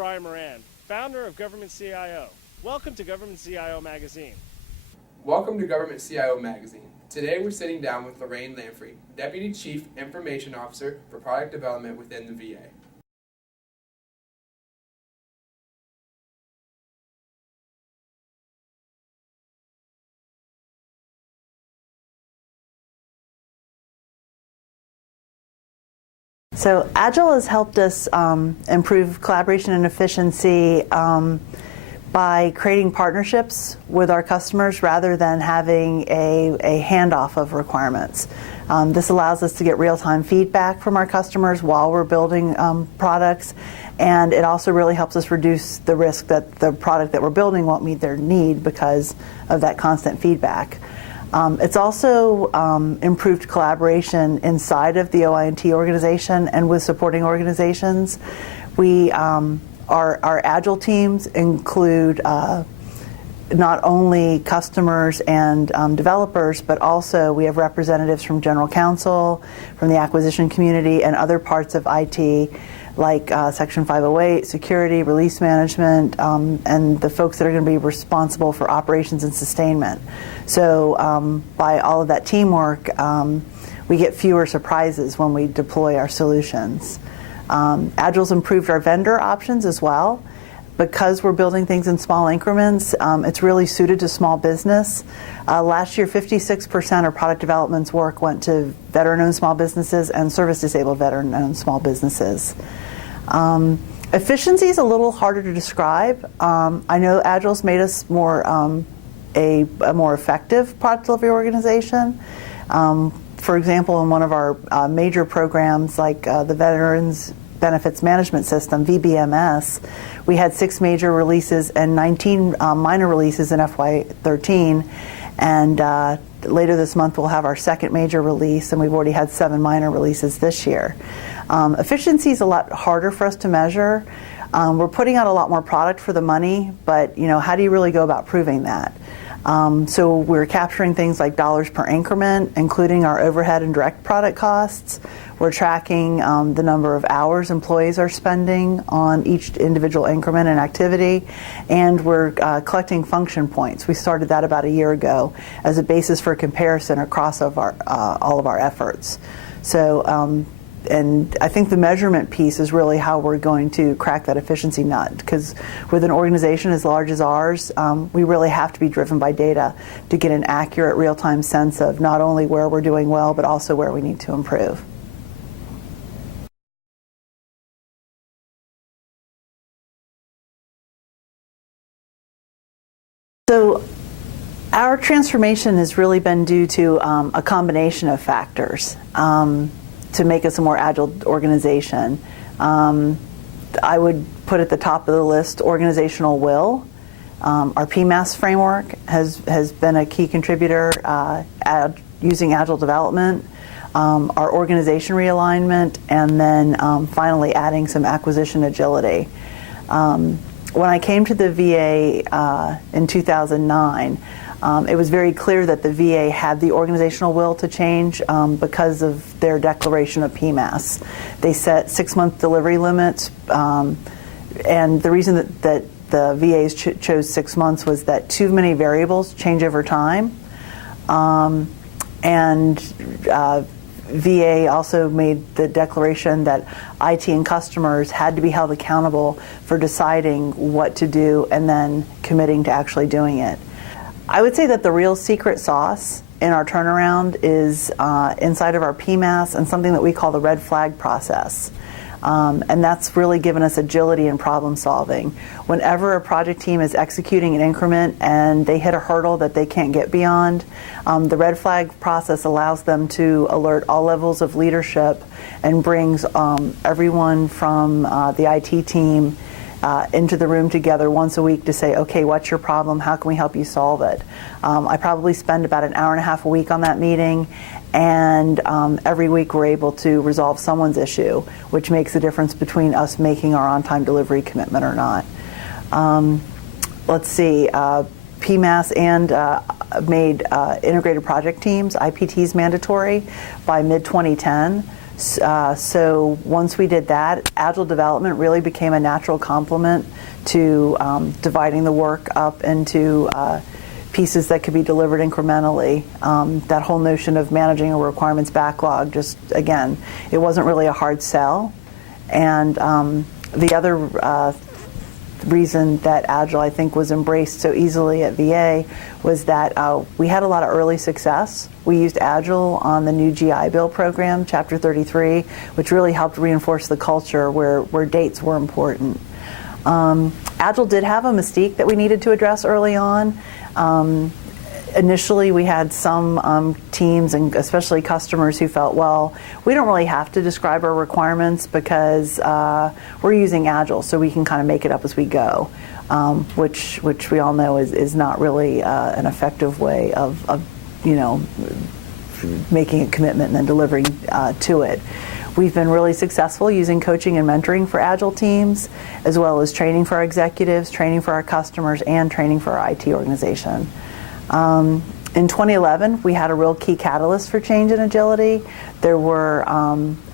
Brian Moran, founder of Government CIO. Welcome to Government CIO Magazine. Welcome to Government CIO Magazine. Today we're sitting down with Lorraine Lanfried, Deputy Chief Information Officer for Product Development within the VA. So Agile has helped us improve collaboration and efficiency by creating partnerships with our customers rather than having a handoff of requirements. This allows us to get real-time feedback from our customers while we're building products, and it also really helps us reduce the risk that the product that we're building won't meet their need because of that constant feedback. It's also improved collaboration inside of the OI&T organization and with supporting organizations. Our Agile teams include not only customers and developers, but also we have representatives from general counsel, from the acquisition community, and other parts of IT, like Section 508, security, release management, and the folks that are going to be responsible for operations and sustainment. So by all of that teamwork, we get fewer surprises when we deploy our solutions. Agile's improved our vendor options as well. Because we're building things in small increments, it's really suited to small business. Last year, 56% of product development's work went to veteran-owned small businesses and service-disabled veteran-owned small businesses. Efficiency is a little harder to describe. I know Agile's made us more a more effective product delivery organization. For example, in one of our major programs, like the Veterans Benefits Management System, VBMS, we had 6 major releases and 19 minor releases in FY13, and later this month we'll have our second major release, and we've already had 7 minor releases this year. Efficiency is a lot harder for us to measure. We're putting out a lot more product for the money, but how do you really go about proving that? So we're capturing things like dollars per increment, including our overhead and direct product costs. We're tracking the number of hours employees are spending on each individual increment and activity, and we're collecting function points. We started that about a year ago as a basis for comparison across all of our efforts. So, and I think the measurement piece is really how we're going to crack that efficiency nut, because with an organization as large as ours, we really have to be driven by data to get an accurate real-time sense of not only where we're doing well, but also where we need to improve. So our transformation has really been due to a combination of factors to make us a more agile organization. I would put at the top of the list organizational will. Our PMAS framework has been a key contributor using agile development, our organization realignment, and then finally adding some acquisition agility. When I came to the VA in 2009, it was very clear that the VA had the organizational will to change because of their declaration of PMAS. They set 6-month delivery limits, and the reason that the VAs chose 6 months was that too many variables change over time, and VA also made the declaration that IT and customers had to be held accountable for deciding what to do and then committing to actually doing it. I would say that the real secret sauce in our turnaround is inside of our PMAS and something that we call the red flag process. And that's really given us agility in problem solving. Whenever a project team is executing an increment and they hit a hurdle that they can't get beyond, the red flag process allows them to alert all levels of leadership and brings everyone from the IT team into the room together once a week to say, okay, what's your problem? How can we help you solve it? I probably spend about an hour and a half a week on that meeting, and every week we're able to resolve someone's issue, which makes the difference between us making our on-time delivery commitment or not. Let's see, PMAS and made integrated project teams, IPTs, mandatory by mid-2010. So once we did that, agile development really became a natural complement to dividing the work up into pieces that could be delivered incrementally. That whole notion of managing a requirements backlog, just again, it wasn't really a hard sell. And the other reason that Agile, I think, was embraced so easily at VA was that we had a lot of early success. We used Agile on the new GI Bill program, Chapter 33, which really helped reinforce the culture where dates were important. Agile did have a mystique that we needed to address early on. Initially, we had some teams and especially customers who felt, well, we don't really have to describe our requirements because we're using Agile, so we can kind of make it up as we go, which we all know is not really an effective way of making a commitment and then delivering to it. We've been really successful using coaching and mentoring for Agile teams, as well as training for our executives, training for our customers, and training for our IT organization. In 2011, we had a real key catalyst for change in agility. There were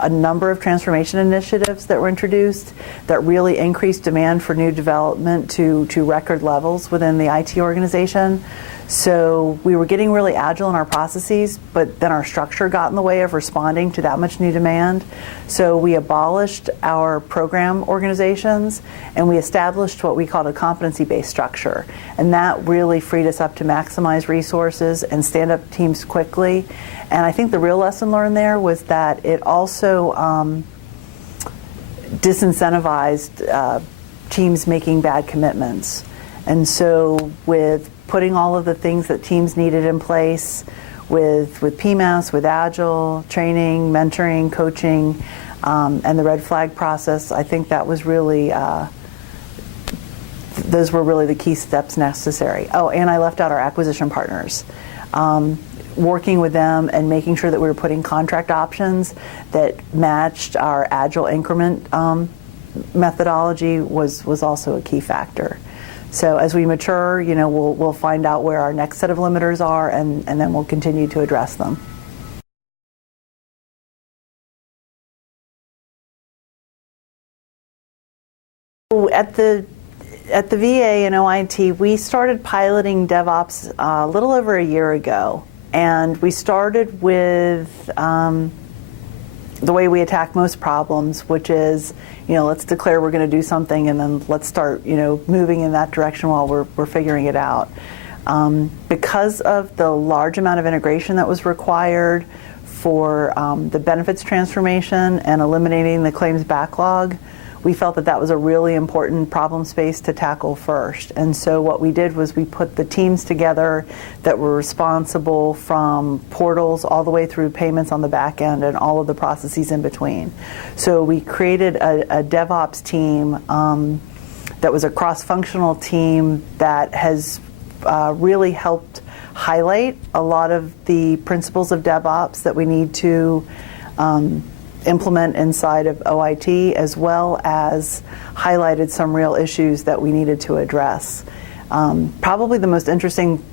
a number of transformation initiatives that were introduced that really increased demand for new development to record levels within the IT organization. So we were getting really agile in our processes, but then our structure got in the way of responding to that much new demand. So we abolished our program organizations and we established what we called a competency-based structure. And that really freed us up to maximize resources and stand up teams quickly. And I think the real lesson learned there was that it also disincentivized teams making bad commitments. And so with putting all of the things that teams needed in place with PMAS, with Agile, training, mentoring, coaching, and the red flag process, I think that was really, those were really the key steps necessary. Oh, and I left out our acquisition partners. Working with them and making sure that we were putting contract options that matched our Agile increment methodology was also a key factor. So as we mature, we'll find out where our next set of limiters are, and then we'll continue to address them. At the VA and OIT, we started piloting DevOps a little over a year ago, and we started with the way we attack most problems, which is, let's declare we're going to do something and then let's start, moving in that direction while we're figuring it out. Because of the large amount of integration that was required for the benefits transformation and eliminating the claims backlog, we felt that was a really important problem space to tackle first. And so what we did was we put the teams together that were responsible from portals all the way through payments on the back end and all of the processes in between. So we created a DevOps team that was a cross-functional team that has really helped highlight a lot of the principles of DevOps that we need to implement inside of OIT, as well as highlighted some real issues that we needed to address. Probably the most interesting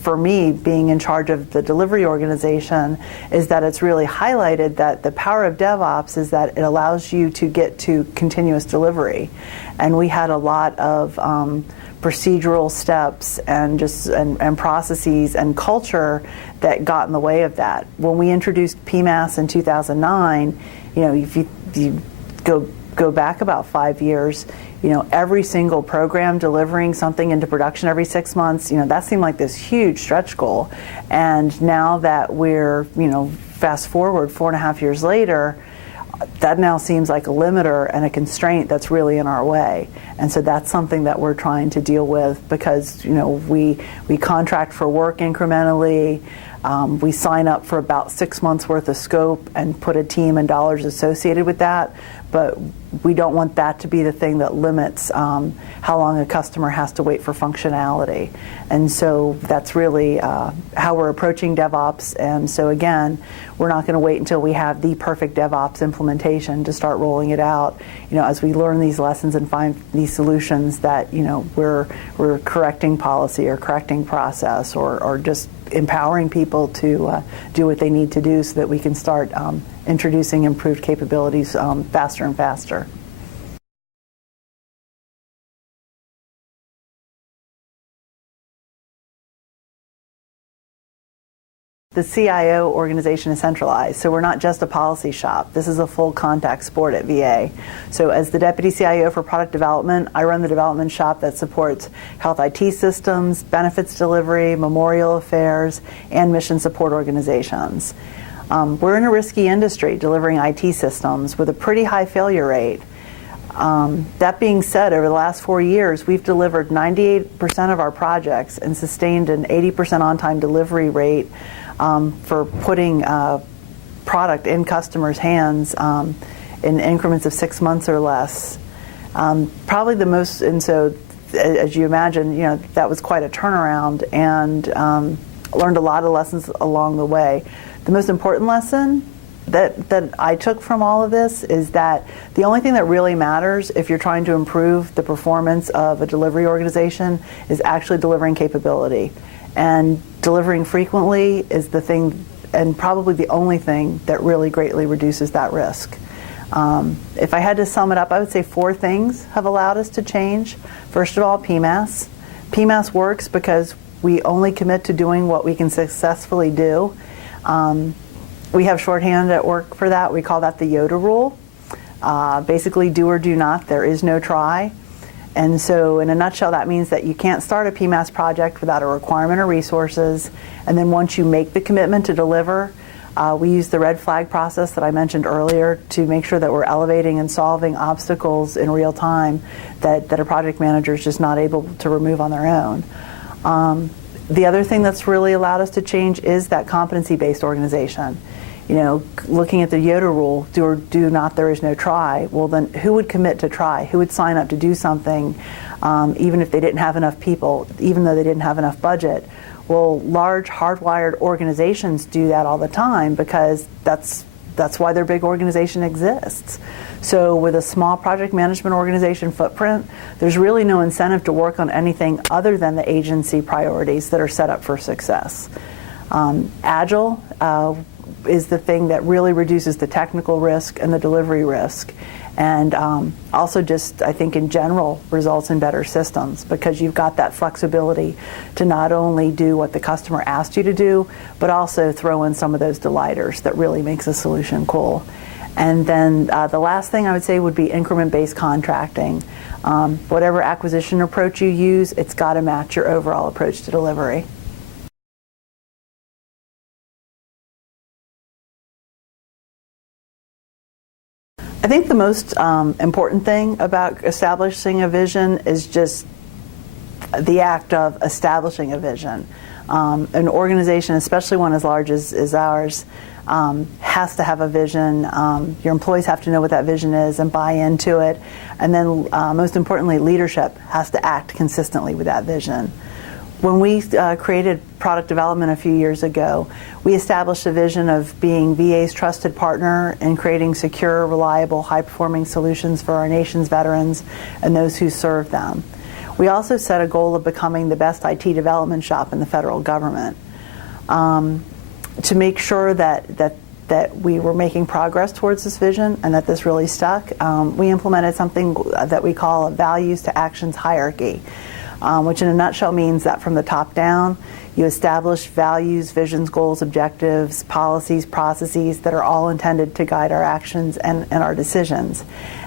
for me, being in charge of the delivery organization, is that it's really highlighted that the power of DevOps is that it allows you to get to continuous delivery. And we had a lot of procedural steps and processes and culture that got in the way of that. When we introduced PMAS in 2009, if you go back about 5 years, every single program delivering something into production every 6 months, that seemed like this huge stretch goal. And now that we're, fast forward 4.5 years later, that now seems like a limiter and a constraint that's really in our way. And so that's something that we're trying to deal with, because we contract for work incrementally. We sign up for about 6 months worth of scope and put a team and dollars associated with that, but we don't want that to be the thing that limits how long a customer has to wait for functionality. And so that's really how we're approaching DevOps. And so again, we're not going to wait until we have the perfect DevOps implementation to start rolling it out. As we learn these lessons and find these solutions that we're correcting policy or correcting process or just empowering people to do what they need to do so that we can start introducing improved capabilities faster and faster. The CIO organization is centralized, so we're not just a policy shop. This is a full contact sport at VA. So as the Deputy CIO for Product Development, I run the development shop that supports health IT systems, benefits delivery, memorial affairs, and mission support organizations. We're in a risky industry delivering IT systems with a pretty high failure rate. That being said, over the last 4 years, we've delivered 98% of our projects and sustained an 80% on-time delivery rate for putting product in customers' hands in increments of 6 months or less. Probably the most, and so as you imagine, that was quite a turnaround, and learned a lot of lessons along the way. The most important lesson that I took from all of this is that the only thing that really matters if you're trying to improve the performance of a delivery organization is actually delivering capability. And delivering frequently is the thing, and probably the only thing, that really greatly reduces that risk. If I had to sum it up, I would say 4 things have allowed us to change. First of all, PMAS. PMAS works because we only commit to doing what we can successfully do. We have shorthand at work for that. We call that the YODA rule. Basically, do or do not. There is no try. And so in a nutshell, that means that you can't start a PMAS project without a requirement or resources. And then once you make the commitment to deliver, we use the red flag process that I mentioned earlier to make sure that we're elevating and solving obstacles in real time that a project manager is just not able to remove on their own. The other thing that's really allowed us to change is that competency-based organization. Looking at the YODA rule, do or do not, there is no try. Well, then who would commit to try? Who would sign up to do something even if they didn't have enough people, even though they didn't have enough budget? Well, large hardwired organizations do that all the time because that's why their big organization exists. So with a small project management organization footprint, there's really no incentive to work on anything other than the agency priorities that are set up for success. Agile is the thing that really reduces the technical risk and the delivery risk. And also just, I think in general, results in better systems because you've got that flexibility to not only do what the customer asked you to do, but also throw in some of those delighters that really makes a solution cool. And then the last thing I would say would be increment-based contracting. Whatever acquisition approach you use, it's got to match your overall approach to delivery. I think the most important thing about establishing a vision is just the act of establishing a vision. An organization, especially one as large as ours, has to have a vision. Your employees have to know what that vision is and buy into it. And then most importantly, leadership has to act consistently with that vision. When we created product development a few years ago, we established a vision of being VA's trusted partner in creating secure, reliable, high-performing solutions for our nation's veterans and those who serve them. We also set a goal of becoming the best IT development shop in the federal government. To make sure that we were making progress towards this vision and that this really stuck, we implemented something that we call a values to actions hierarchy. Which in a nutshell means that from the top down, you establish values, visions, goals, objectives, policies, processes that are all intended to guide our actions and our decisions.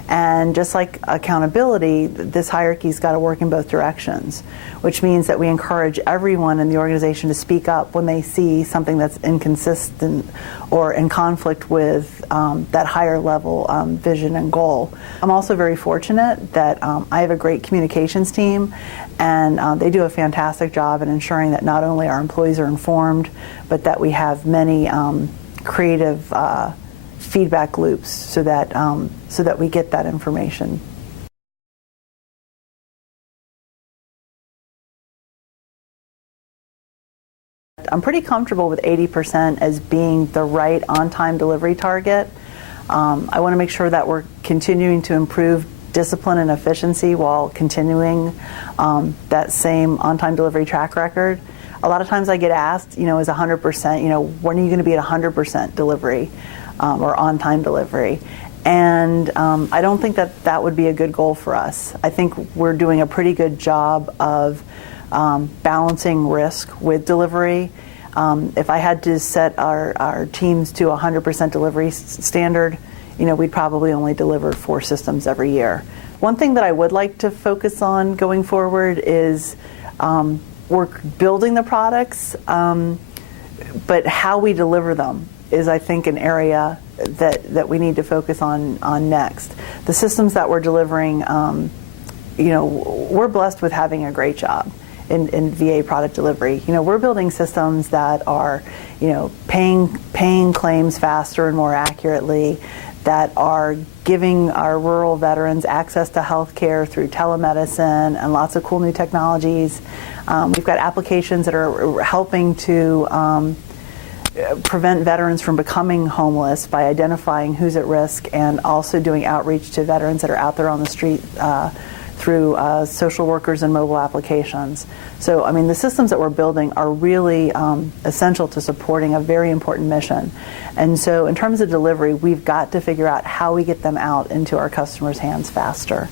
And just like accountability, this hierarchy's got to work in both directions, which means that we encourage everyone in the organization to speak up when they see something that's inconsistent or in conflict with that higher level vision and goal. I'm also very fortunate that I have a great communications team, and they do a fantastic job in ensuring that not only our employees are informed, but that we have many creative feedback loops so that we get that information. I'm pretty comfortable with 80% as being the right on-time delivery target. I want to make sure that we're continuing to improve discipline and efficiency while continuing that same on-time delivery track record. A lot of times I get asked, is 100%, when are you going to be at 100% delivery? or on-time delivery. And I don't think that that would be a good goal for us. I think we're doing a pretty good job of balancing risk with delivery. If I had to set our teams to 100% delivery standard, we'd probably only deliver 4 systems every year. One thing that I would like to focus on going forward is we're building the products, but how we deliver them is, I think, an area that we need to focus on next. The systems that we're delivering, we're blessed with having a great job in VA product delivery. We're building systems that are, paying claims faster and more accurately, that are giving our rural veterans access to health care through telemedicine and lots of cool new technologies. We've got applications that are helping to prevent veterans from becoming homeless by identifying who's at risk, and also doing outreach to veterans that are out there on the street through social workers and mobile applications. So, the systems that we're building are really essential to supporting a very important mission. And so in terms of delivery, we've got to figure out how we get them out into our customers' hands faster.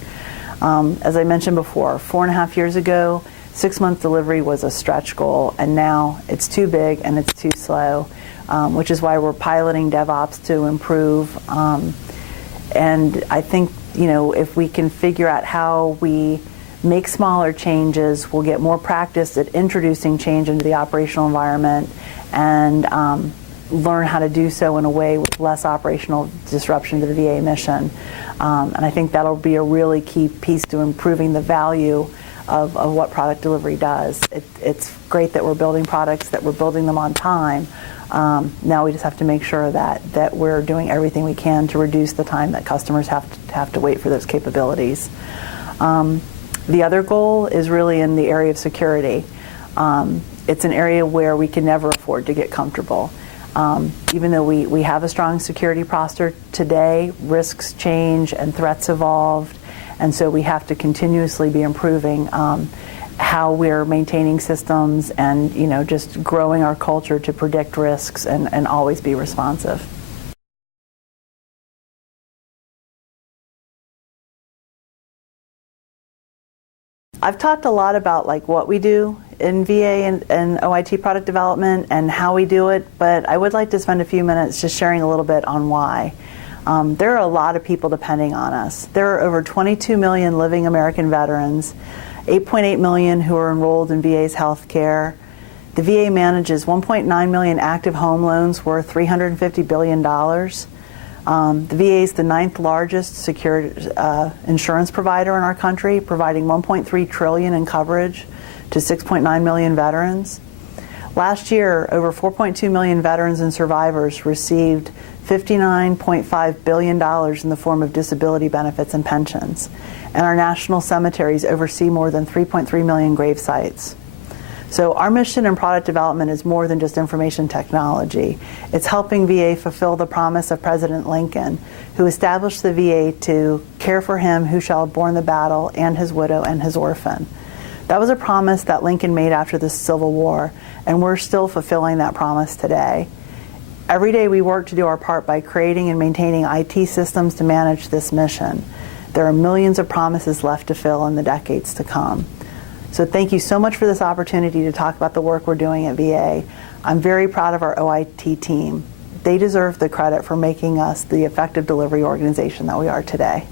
As I mentioned before, 4.5 years ago, 6-month delivery was a stretch goal, and now it's too big and it's too slow, which is why we're piloting DevOps to improve. And I think, if we can figure out how we make smaller changes, we'll get more practice at introducing change into the operational environment, and learn how to do so in a way with less operational disruption to the VA mission. And I think that'll be a really key piece to improving the value of what product delivery does. It's great that we're building products, that we're building them on time. Now we just have to make sure that we're doing everything we can to reduce the time that customers have to wait for those capabilities. The other goal is really in the area of security. It's an area where we can never afford to get comfortable. Even though we have a strong security posture today, risks change and threats evolved, and so we have to continuously be improving how we're maintaining systems and just growing our culture to predict risks and always be responsive. I've talked a lot about what we do in VA and OIT product development and how we do it, but I would like to spend a few minutes just sharing a little bit on why. There are a lot of people depending on us. There are over 22 million living American veterans, 8.8 million who are enrolled in VA's health care. The VA manages 1.9 million active home loans worth $350 billion. The VA is the 9th largest secured insurance provider in our country, providing $1.3 trillion in coverage to 6.9 million veterans. Last year, over 4.2 million veterans and survivors received $59.5 billion in the form of disability benefits and pensions. And our national cemeteries oversee more than 3.3 million grave sites. So our mission in product development is more than just information technology. It's helping VA fulfill the promise of President Lincoln, who established the VA to care for him who shall have borne the battle, and his widow and his orphan. That was a promise that Lincoln made after the Civil War, and we're still fulfilling that promise today. Every day we work to do our part by creating and maintaining IT systems to manage this mission. There are millions of promises left to fill in the decades to come. So thank you so much for this opportunity to talk about the work we're doing at VA. I'm very proud of our OIT team. They deserve the credit for making us the effective delivery organization that we are today.